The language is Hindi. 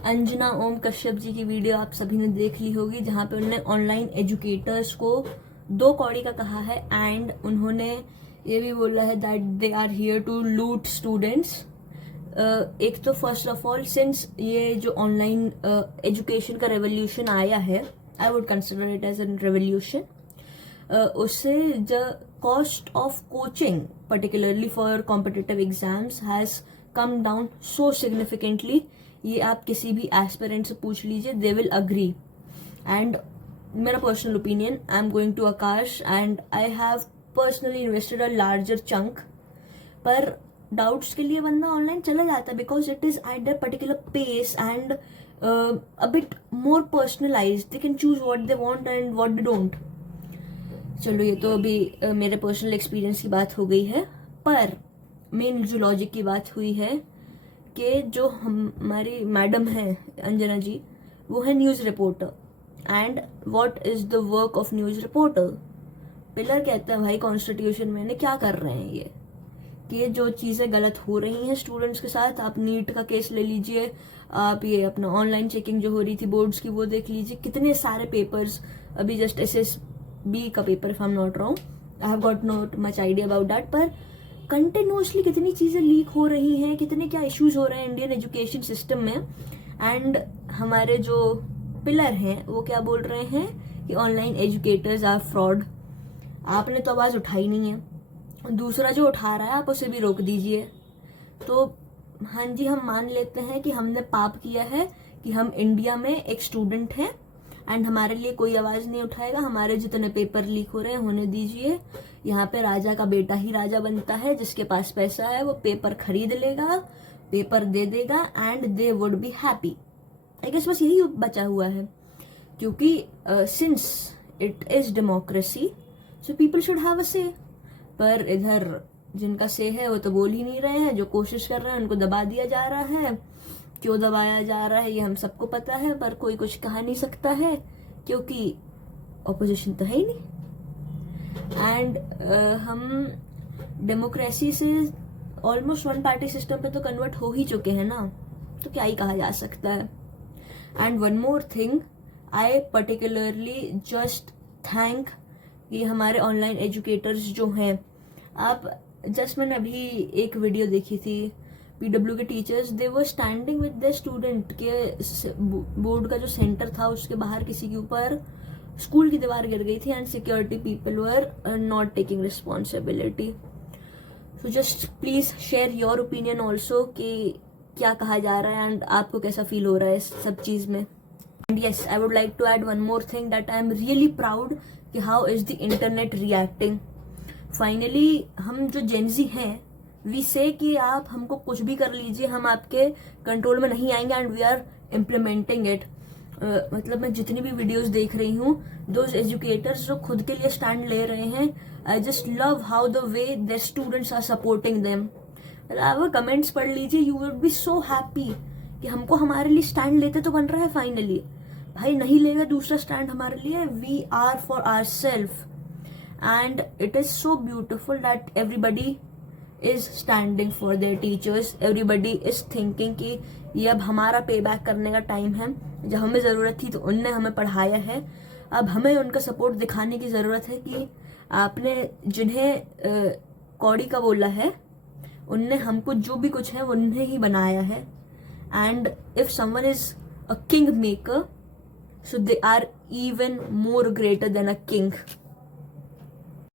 अंजना ओम कश्यप जी की वीडियो आप सभी ने देख ली होगी, जहाँ पे उन्होंने ऑनलाइन एजुकेटर्स को 2 कौड़ी का कहा है एंड उन्होंने ये भी बोला है that they are here to loot students. एक तो फर्स्ट ऑफ ऑल, सिंस ये जो ऑनलाइन एजुकेशन का रेवोल्यूशन आया है, I would consider it as an revolution, उससे the cost of coaching particularly for competitive exams has come down so significantly. ये आप किसी भी एस्पिरेंट से पूछ लीजिए, दे विल अग्री। एंड मेरा personal opinion, I am going to Aakash and I have personally invested a larger chunk, पर डाउट्स के लिए बंदा ऑनलाइन चला जाता है because it is at the particular pace and a bit more personalised. They can choose what they want and what they don't. चलो ये तो अभी मेरे पर्सनल एक्सपीरियंस की बात हो गई है, पर मेन जो लॉजिक की बात हुई है कि जो हमारी मैडम है अंजना जी, वो है news reporter. And what is the work of news reporter? Pillar कहता है भाई कॉन्स्टिट्यूशन में, ने क्या कर रहे हैं ये, कि ये जो चीज़ें गलत हो रही हैं स्टूडेंट्स के साथ। आप नीट का केस ले लीजिए, आप ये अपना ऑनलाइन चेकिंग जो हो रही थी बोर्ड्स की वो देख लीजिए, कितने सारे पेपर्स, अभी जस्ट SSB का paper if I am not wrong, I have got not much idea about that, पर कंटिन्यूसली कितनी चीज़ें लीक हो रही हैं, कितने क्या इश्यूज हो रहे हैं इंडियन एजुकेशन सिस्टम में। एंड हमारे जो पिलर हैं वो क्या बोल रहे हैं कि ऑनलाइन एजुकेटर्स आर फ्रॉड। आपने तो आवाज़ उठाई नहीं है, दूसरा जो उठा रहा है आप उसे भी रोक दीजिए। तो हाँ जी, हम मान लेते हैं कि हमने पाप किया है कि हम इंडिया में एक स्टूडेंट हैं एंड हमारे लिए कोई आवाज़ नहीं उठाएगा। हमारे जितने पेपर लीक हो रहे हैं होने दीजिए। यहाँ पे राजा का बेटा ही राजा बनता है, जिसके पास पैसा है वो पेपर खरीद लेगा, पेपर दे देगा and they would be happy. I guess बस यही बचा हुआ है, क्योंकि since it is democracy so people should have a say. पर इधर जिनका से है वो तो बोल ही नहीं रहे हैं, जो कोशिश कर रहे हैं उनको दबा दिया जा रहा है। क्यों दबाया जा रहा है ये हम सबको पता है, पर कोई कुछ कहा नहीं सकता है क्योंकि ऑपोजिशन तो है ही नहीं। एंड हम डेमोक्रेसी से ऑलमोस्ट वन पार्टी सिस्टम पे तो कन्वर्ट हो ही चुके हैं ना, तो क्या ही कहा जा सकता है। And one more thing, I particularly just thank ये हमारे ऑनलाइन एजुकेटर्स जो हैं। आप जस्ट मैंने अभी एक वीडियो देखी थी, PW के teachers they were standing with the student के बोर्ड का जो सेंटर था उसके बाहर किसी के ऊपर स्कूल की दीवार गिर गई थी and security people were not taking responsibility. So just please share your opinion also कि क्या कहा जा रहा है एंड आपको कैसा फील हो रहा है इस सब चीज में। And yes, I would like to add one more thing that I am really proud कि how is the internet reacting. Finally हम जो जेनजी हैं वी से कि आप हमको कुछ भी कर लीजिए, हम आपके कंट्रोल में नहीं आएंगे and we are implementing it. मतलब मैं जितनी भी वीडियोस देख रही हूँ, दोज एजुकेटर्स जो खुद के लिए स्टैंड ले रहे हैं, I just love how the way the students are supporting them. आप कमेंट्स पढ़ लीजिए, you would be so happy कि हमको हमारे लिए स्टैंड लेते तो बन रहा है फाइनली। भाई नहीं लेगा दूसरा स्टैंड हमारे लिए, we are for our self. And it is so beautiful that everybody is standing for their teachers, everybody is thinking कि ये अब हमारा पे बैक करने का टाइम है। जब हमें ज़रूरत थी तो उनने हमें पढ़ाया है, अब हमें उनका सपोर्ट दिखाने की ज़रूरत है कि आपने जिन्हें कौड़ी का बोला है उनने हमको जो भी कुछ है उन्हें ही बनाया है। And if someone is a king maker so they are even more greater than a king.